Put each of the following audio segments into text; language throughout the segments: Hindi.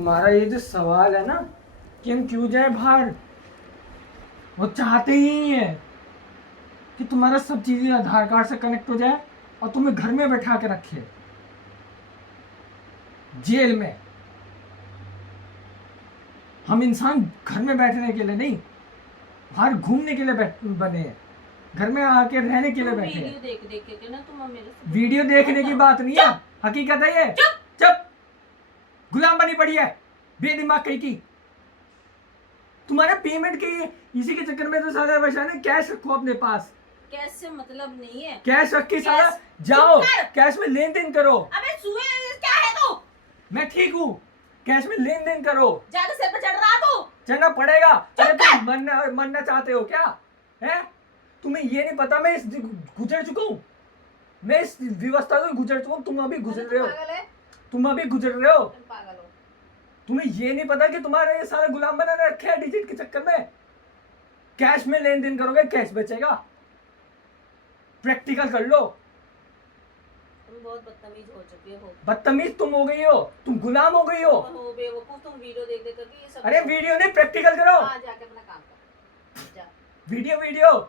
तुम्हारा ये जो सवाल है ना कि हम क्यों जाए बाहर, वो चाहते ही नहीं है कि तुम्हारा सब चीजें आधार कार्ड से कनेक्ट हो जाए और तुम्हें घर में बैठा के रखे जेल में। हम इंसान घर में बैठने के लिए नहीं, बाहर घूमने के लिए बने हैं, घर में आके रहने के लिए बैठे हैं। वीडियो देख देख के ना तुम मेरे से वीडियो देखने की बात नहीं है, हकीकत है ये। चुप, गुलाम बनी पड़ी है बेदिमाग कहीं की। तुम्हारे पेमेंट के इसी के चक्कर में तो सारा वैसा ना, कैश रखो अपने पास। कैश से मतलब नहीं है, कैश रख के सारा जाओ, कैश में लेन देन करो। अबे सुए क्या है तू? मैं ठीक हूँ, कैश में लेन देन करो। ज्यादा सिर पे चढ़ रहा तू। चढ़ना पड़ेगा। अरे तुम मरना चाहते हो क्या है? तुम्हें ये नहीं पता मैं इस गुजर चुका हूँ, मैं इस व्यवस्था से गुजर चुका हूँ। तुम अभी गुजर रहे हो, तुम अभी गुजर रहे हो। पागल हो। तुम्हें ये नहीं पता कि तुम्हारे ये सारे गुलाम बनाने रखे हैं डिजिट के चक्कर में। कैश में लेन देन करोगे, कैश बचेगा। प्रैक्टिकल कर लो। तुम बहुत बदतमीज हो चुके हो। बदतमीज तुम हो गई हो, तुम गुलाम हो गई हो। बेवकूफ, तुम वीडियो देख देख करके ये सब। अरे वीडियो नहीं, प्रैक्टिकल करो। हाँ, जाके अपना काम कर जा। वीडियो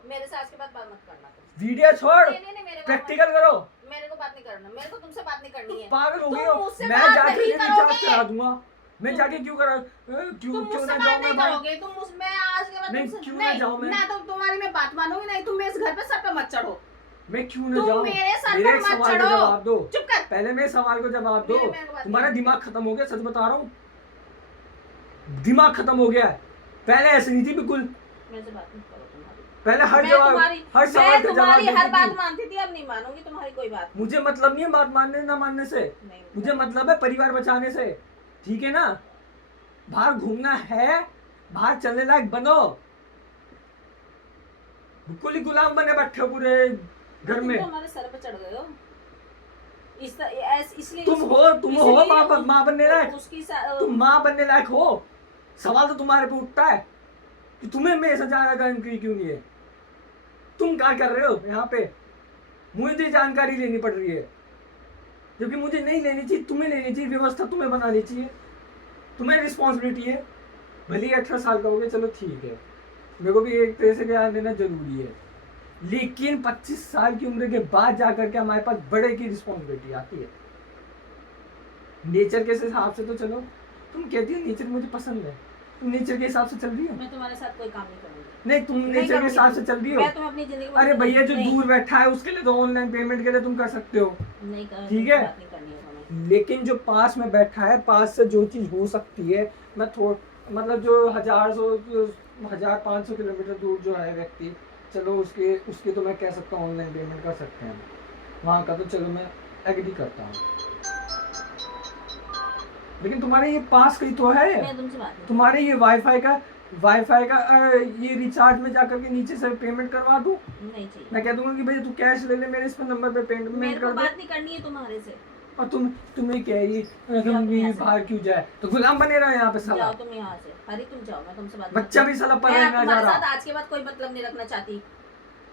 मेरे से आज के बाद बात मत करना तुम। वीडियो छोड़, नहीं, मेरे को प्रैक्टिकल करो। मेरे को बात नहीं करना, मेरे को तुमसे बात नहीं करनी है। पागल हो गई तुम हो। मुझसे मैं बात जाके नहीं रिचार्ज करोगे। करा दूंगा। मैं जाके क्यों करा, तुम क्यों मुझसे ना बात जाऊं नहीं मैं बाहर? करोगे। तुम मुझ मैं आज के बाद नहीं, तुमसे क्यों ना जाऊं मैं? ना तो तुम्हारी मैं बात मानूंगी, नहीं तुम इस घर पे सर पे मत चढ़ो। मैं क्यों ना तुम जाऊं? मेरे सर मेरे पर एक मत सवाल का चढ़ो। जवाब दो। चुप कर। पहले मेरे सवाल को जवाब दो। मेरे को बात तुम्हारा नहीं। दिमाग खत्म हो गया, सच बता रहा हूँ, दिमाग खत्म हो गया है। पहले ऐसे नहीं थी बिल्कुल। मेरे से बात नहीं करो तुम्हारी। पहले हर मैं जवाब, तुम्हारी हर सवाल का जवाब तुम्हारी देती हर बात थी। मानती थी, अब नहीं मानूंगी तुम्हारी कोई बात। मुझे मतलब नहीं है बात मानने ना मानने से, नहीं, मुझे मतलब है परिवार बचाने से। ठीक है ना? बाहर घूमना है, बाहर चलने लायक बनो। बिल्कुल ही गुलाम बने बैठे हो पूरे घर में। तुम तो हमारे सर पे चढ़ गए हो। इसलिए तुम हो माँ बनने लायक। उसकी तुम माँ बनने लायक हो। सवाल तो तुम्हारे पे उठता है कि तुम्हें मेरे से जानकारी क्यों नहीं है। तुम क्या कर रहे हो यहाँ पे? मुझे जानकारी लेनी पड़ रही है, क्योंकि मुझे नहीं लेनी चाहिए, तुम्हें लेनी चाहिए। व्यवस्था तुम्हें बनानी चाहिए, तुम्हें रिस्पॉन्सिबिलिटी है। भले ही 18 साल का हो गया, चलो ठीक है, मेरे को भी एक तरह से ज्ञान देना जरूरी है, लेकिन 25 साल की उम्र के बाद जाकर के हमारे पास बड़े की रिस्पॉन्सिबिलिटी आती है। नेचर के हिसाब से तो चलो, तुम कहती हो नेचर मुझे पसंद है, तुम नेचर के हिसाब से चल रही हो। मैं तुम्हारे साथ कोई काम नहीं करूंगी। नहीं, तुम नेचर के हिसाब से चल रही हो। मैं तुम्हें अपनी जिंदगी अरे भैया जो दूर बैठा है उसके लिए तो ऑनलाइन पेमेंट के लिए तुम कर सकते हो, नहीं कर, ठीक है? बात नहीं करनी है तुम्हें। लेकिन जो पास में बैठा है, पास से जो चीज हो सकती है, मैं मतलब जो 1500 किलोमीटर दूर जो है व्यक्ति, चलो उसके तो मैं कह सकता हूँ ऑनलाइन पेमेंट कर सकते हैं। वहाँ का तो चलो मैं एग्री करता हूँ, लेकिन तुम्हारे ये पास कहीं तो है, मैं तुमसे बात नहीं। तुम्हारे ये वाईफाई का ये रिचार्ज में जाकर के नीचे से पेमेंट करवा दूं। नहीं चाहिए। मैं कह दूंगा कि भैया तू कैश ले ले, मेरे इस पर नंबर पे पेमेंट मेरे कर को दे। बात नहीं करनी है तुम्हारे से। और तुम्हें कह रही हम भी बाहर क्यों जाए, तो गुलाम बने रहो यहाँ पे साला। जाओ तुम यहाँ से, हरी तुम जाओ, मैं तुमसे बात बच्चा भी साला पढ़ने मैं ना जा तुम्हारे रहा। साथ आज के बाद कोई मतलब नहीं रखना चाहती।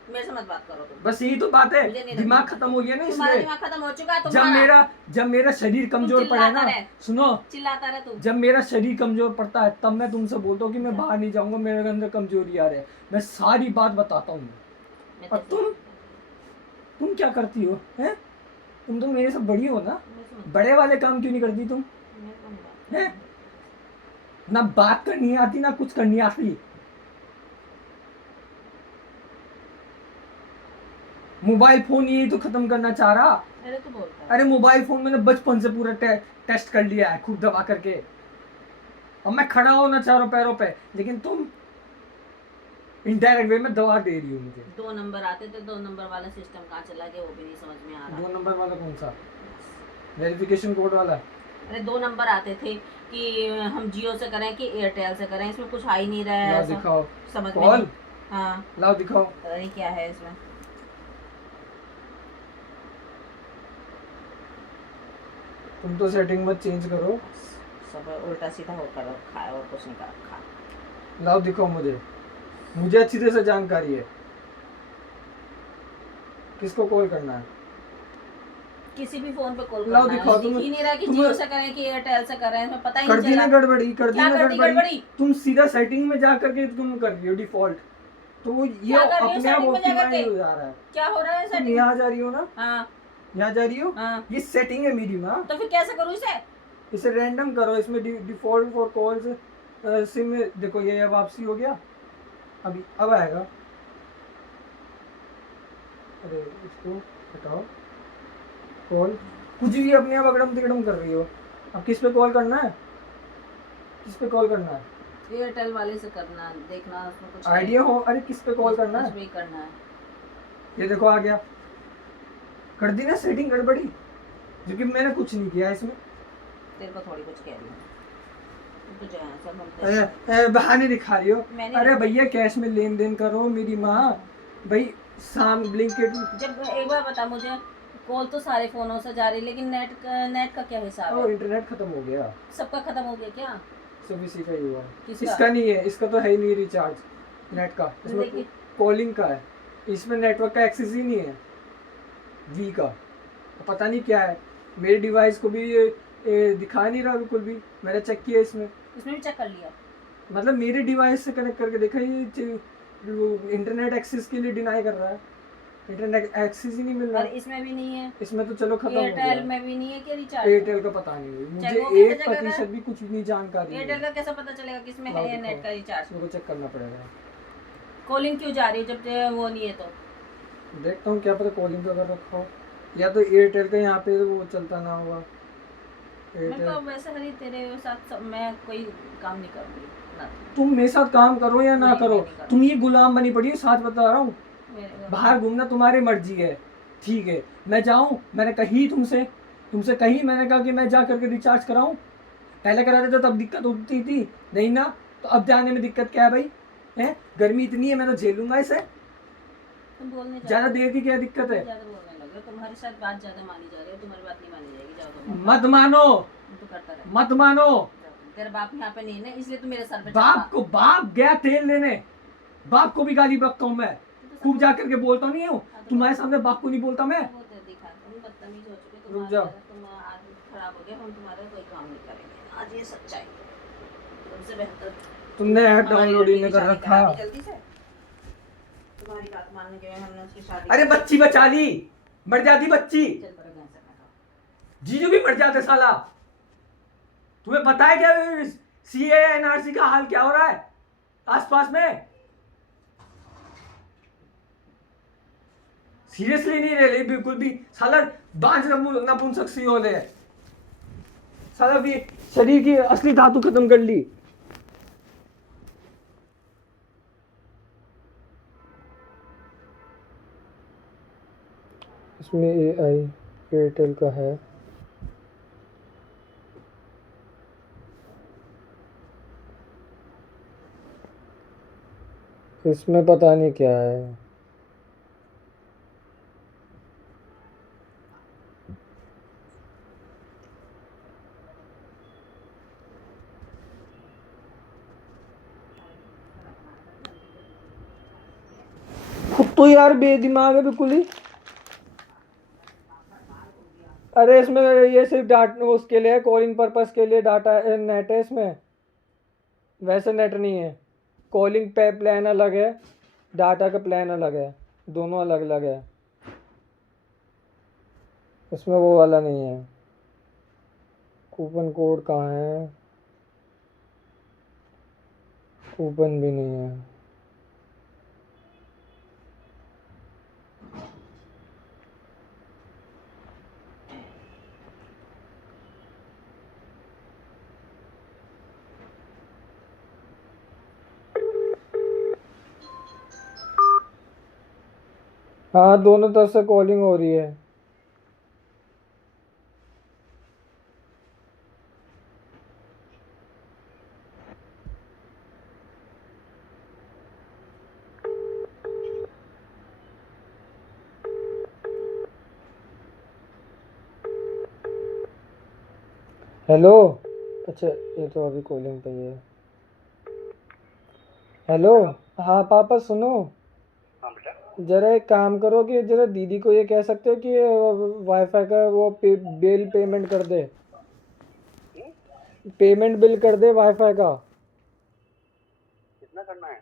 मेरे से मत बात करो तुम। बस यही तो बात मुझे है, नहीं दिमाग रखना। खत्म हो गया ना तुम्हारा इसलिए। दिमाग खत्म हो चुका है जब तुम्हारा। मेरा शरीर कमजोर पड़ा ना, सुनो, चिल्लाता रहे तुम। जब मेरा शरीर कमजोर पड़ता है तब मैं तुमसे बोलता हूँ कि मैं बाहर नहीं जाऊंगा, मेरे अंदर कमजोरी आ रही है, मैं सारी बात बताता हूँ। और तुम क्या करती हो हैं? तुम तो मेरे से बड़ी हो ना, बड़े वाले काम क्यों नहीं करती तुम? हैं? ना बात करनी आती ना कुछ करनी आती। मोबाइल फोन यही तो खत्म करना चाह रहा। अरे तू बोलता है। अरे मोबाइल फोन मैंने बचपन से पूरा टेस्ट कर लिया है खूब दबा करके। अब मैं खड़ा होना चारों पैरों पे, लेकिन तुम इनडायरेक्ट वे में दवा दे रही हो मुझे। 2 नंबर आते थे, 2 नंबर वाला सिस्टम कहाँ चला गया वो भी नहीं समझ में आ रहा। 2 नंबर वाला कौन सा? वेरिफिकेशन कोड वाला? अरे 2 नंबर आते थे कि हम जियो से करें कि एयरटेल से करें, इसमें कुछ आ ही नहीं रहा है। लाओ ऐसा दिखाओ समझ में कॉल, नहीं। हाँ लाओ दिखाओ। पता नहीं क्या है इसमें। तुम तो सेटिंग मत चेंज करो, सब उल्टा सीधा होकर रखा है और कुछ नहीं कर रखा। लाओ दिखाओ मुझे अच्छी तरह से जानकारी है किसको कॉल करना है। किसी भी फोन पे कॉल लाओ करना दिखाओ है, दिख ही नहीं रहा कि तुम जियो से करें कि एयरटेल से करें, इसमें पता ही कर नहीं दी ना चला। गड़बड़ी, कर दी क्या ना कर दी गड़बड़ी। गड़बड़ी? तुम सीधा सेटिंग में जा करके तुम कर रही हो डिफॉल्ट, तो वो ये क्या कर रही हो अपने आप सेटिंग में जा ऑप्टिमाइज करके? हो जा रहा है। क्या हो रहा है तुम सेटिंग? यहाँ जा रही हो ना, हाँ यहाँ जा रही हो, हाँ, ये सेटिंग है मेरी माँ। तो फिर कैसे करूँ इसे? इसे रैंडम करो, इसमें डिफॉल्ट फॉर कॉल्स सिम में देखो ये वापसी हो गया, अभी अब आएगा। अरे इसको हटाओ, कॉल कुछ भी अपने आप अगड़म तिगड़म कर रही हो। अब किस पे कॉल करना है, किस पे कॉल करना है? एयरटेल वाले से करना, देखना उसमें कुछ आइडिया हो, अरे किस पे कॉल करना कुछ है? भी करना है। ये देखो आ गया, कर दी ना सेटिंग गड़बड़ी, जो कि मैंने कुछ नहीं किया इसमें। तेरे को थोड़ी कुछ कह रही हूँ, तो जो है सब हम ए, बहाने दिखा रही हो। मैंने अरे भैया कैश में लेन देन करो मेरी माँ, भाई शाम ब्लिंकिट। जब एक बार बता मुझे, कॉल तो सारे फोनों से जा रही, लेकिन नेट का क्या हिसाब ओ है? इंटरनेट खत्म हो गया, सबका खत्म हो गया क्या? सब इसी का ही हुआ है। किसका? इसका नहीं है, इसका तो है ही नहीं रिचार्ज नेट का, इसमें देखिए। कॉलिंग का है, इसमें नेटवर्क का एक्सेस ही नहीं है वी का। पता नहीं क्या है, मेरे डिवाइस को भी ये दिखा नहीं रहा बिल्कुल भी। मैंने चेक किया इसमें, इसमें भी चेक कर लिया। मतलब मेरे डिवाइस से कनेक्ट करके देखा, ये इंटरनेट एक्सेस के लिए डिनाई कर रहा है, इंटरनेट एक्सेस ही नहीं मिल रहा और है। इसमें भी नहीं है, इसमें तो चलो खत्म हो एयरटेल गया। में भी नहीं है कि रिचार्ज? एयरटेल का पता नहीं, मुझे चेक वो कैसे 1% चलेगा? भी कुछ नहीं जानकारी है। एयरटेल का कैसे पता चलेगा कि इसमें लाओ है या दिखाओ। नेट का रिचार्ज? मेरे को चेक करना पड़ेगा, कॉलिंग क्यों जा रही है जब वो नहीं है तो? देखता हूँ क्या पता कॉलिंग का कर रखा हो, या तो एयरटेल का यहाँ पे वो चलता ना होगा। मैं एयरटेल तो वैसे हरी तेरे साथ मैं कोई काम नहीं करूँगी ना। तुम मेरे साथ काम करो या ना नहीं, करो, मैं नहीं करूँगी। तुम ये गुलाम बनी पड़ी हो, साथ बता रहा हूँ। मेरे- बाहर घूमना तुम्हारी मर्जी है, ठीक है, मैं जाऊँ, मैंने कही तुमसे तुमसे कही मैंने कहा कि मैं जा करके रिचार्ज कराऊं? पहले कराते तो तब दिक्कत होती थी नहीं ना, तो अब जाने में दिक्कत क्या है भाई? है गर्मी इतनी है, मैं तो झेलूंगा इसे, तुम बोलने ज्यादा देर की क्या दिक्कत है? ज्यादा बोलने लगे, तुम्हारे साथ बात ज्यादा मानी जा रही है, तुम्हारी बात नहीं मानी जाएगी, जाओ तुम। मत मानो, तो करता रहे, मत मानो। जाओ तुम। तेरा बाप यहाँ पे नहीं है ना, इसलिए तू मेरे सर पे बाप को, बाप गया तेल लेने, बाप को भी गाली बकता हूँ मैं, खूब जा करके बोलता नहीं हूँ तुम्हारे सामने, बाप को नहीं बोलता मैं। तुम बदतमीज हो चुके, रुक जाओ। तुम आदमी खराब हो गया, हम तुम्हारा कोई काम नहीं करेंगे आज, ये सच्चाई है। तुमसे बेहतर तुमने ऐप हमारी डाउनलोड ही लड़की नहीं की कर शादी रखा। करा दी जल्दी से, तुम्हारी बात मानने के लिए हमने उसकी शादी अरे बच्ची बचा ली, मर जाती बच्ची, चल पड़ा घर से बैठो। जीजू भी मर जाते साला। तुम्हें पता है क्या सीए एनआरसी का हाल क्या हो रहा है आसपास में? सीरियसली नहीं रह रही बिल्कुल भी, साला बांझ नपुंसक सी होने है, साला भी शरीर की असली धातु खत्म कर ली। इसमें एआई एयरटेल का है, इसमें पता नहीं क्या है। खुद तो यार बेदिमाग है बिल्कुल ही। अरे इसमें ये सिर्फ डाटा उसके लिए, कॉलिंग पर्पस के लिए डाटा नेट है इसमें, वैसे नेट नहीं है। कॉलिंग पे प्लान अलग है, डाटा का प्लान अलग है, दोनों अलग अलग है, इसमें वो वाला नहीं है। कूपन कोड कहाँ है? कूपन भी नहीं है। हाँ दोनों तरफ से कॉलिंग हो रही है। हेलो, अच्छा ये तो अभी कॉलिंग पे ही है। हेलो, हाँ पापा सुनो, हाँ बेटा। जरा एक काम करो कि जरा दीदी को ये कह सकते हो कि वाईफाई का वो बिल पेमेंट कर दे, पेमेंट बिल कर दे वाईफाई का। कितना करना है?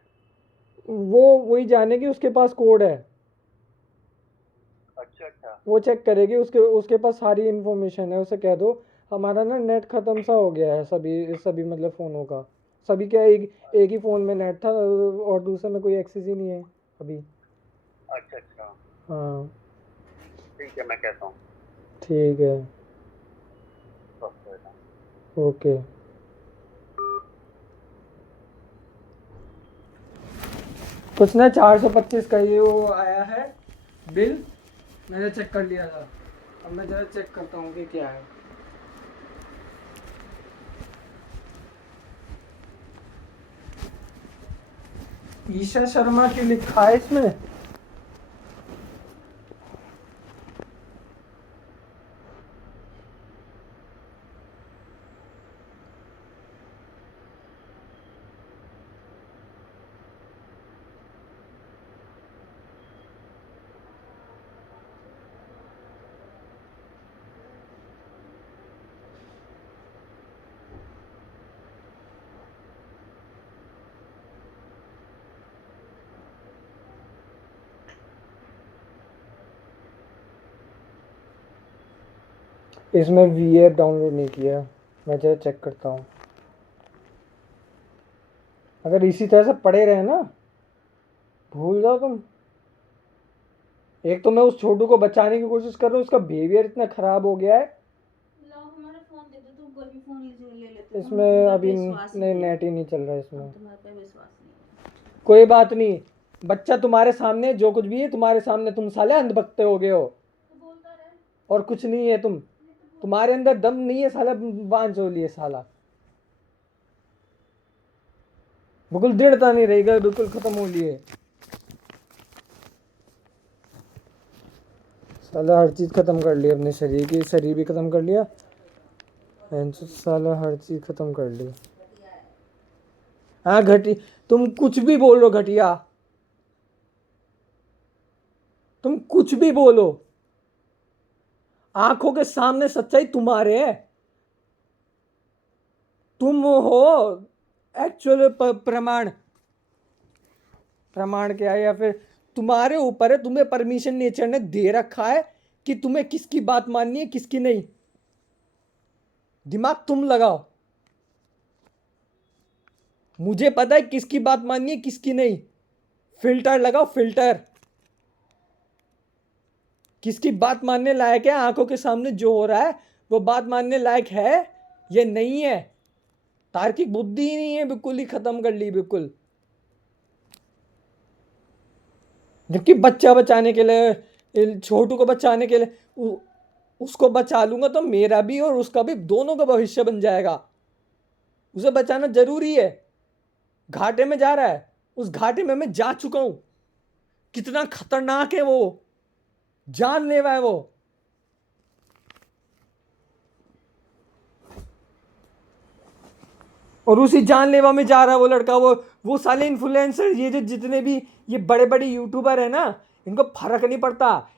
वो वही जाने की उसके पास कोड है, अच्छा वो चेक करेगी, उसके उसके पास सारी इन्फॉर्मेशन है। उसे कह दो हमारा ना नेट ख़त्म सा हो गया है, सभी सभी मतलब फ़ोनों का, सभी क्या एक ही फ़ोन में नेट था और दूसरे में कोई एक्सेस ही नहीं है अभी। अच्छा हाँ ठीक है, मैं कहता हूँ। ठीक है, स्वस्थ रहना। ओके। कुछ ना 425 का ये वो आया है बिल, मैंने चेक कर लिया था। अब मैं ज़रा चेक करता हूँ कि क्या है। ईशा शर्मा की लिखा है इसमें। इसमें वी ऐप डाउनलोड नहीं किया, मैं जरा चेक करता हूँ। अगर इसी तरह से पड़े रहे ना, भूल जाओ तुम। एक तो मैं उस छोटू को बचाने की कोशिश कर रहा हूँ, उसका बिहेवियर इतना खराब हो गया है। लाओ हमारा फोन दे दो, तुम कोई भी फोन ले लेते। इसमें अभी नहीं, नेट ही नहीं चल रहा है इसमें। तुम्हारे पे विश्वास नहीं है। कोई बात नहीं, बच्चा तुम्हारे सामने जो कुछ भी है तुम्हारे सामने, तुम साले अंधभक्त हो गए हो तो बोलता रहे। और कुछ नहीं है। तुम्हारे अंदर दम नहीं है साला, बांझ हो लिए साला, बिल्कुल दृढ़ता नहीं रहेगा, बिल्कुल खत्म हो लिए साला। हर चीज खत्म कर ली अपने शरीर की, शरीर भी खत्म कर लिया साला, हर चीज खत्म कर ली। हाँ घटी, तुम कुछ भी बोलो घटिया, तुम कुछ भी बोलो, आंखों के सामने सच्चाई तुम्हारे है। तुम हो एक्चुअल प्रमाण, प्रमाण क्या है, या फिर तुम्हारे ऊपर है, तुम्हें परमिशन नेचर ने दे रखा है कि तुम्हें किसकी बात माननी है किसकी नहीं। दिमाग तुम लगाओ, मुझे पता है किसकी बात माननी है किसकी नहीं। फिल्टर लगाओ, फिल्टर। किसकी बात मानने लायक है, आंखों के सामने जो हो रहा है वो बात मानने लायक है, ये नहीं है। तार्किक बुद्धि ही नहीं है, बिल्कुल ही खत्म कर ली बिल्कुल। जबकि बच्चा बचाने के लिए, छोटू को बचाने के लिए, उसको बचा लूंगा तो मेरा भी और उसका भी, दोनों का भविष्य बन जाएगा। उसे बचाना जरूरी है। घाटे में जा रहा है, उस घाटे में मैं जा चुका हूं। कितना खतरनाक है वो, जानलेवा है वो। और उसी जानलेवा में जा रहा है वो लड़का। वो साले इन्फ्लुएंसर, ये जो जितने भी ये बड़े बड़े यूट्यूबर है ना, इनको फर्क नहीं पड़ता।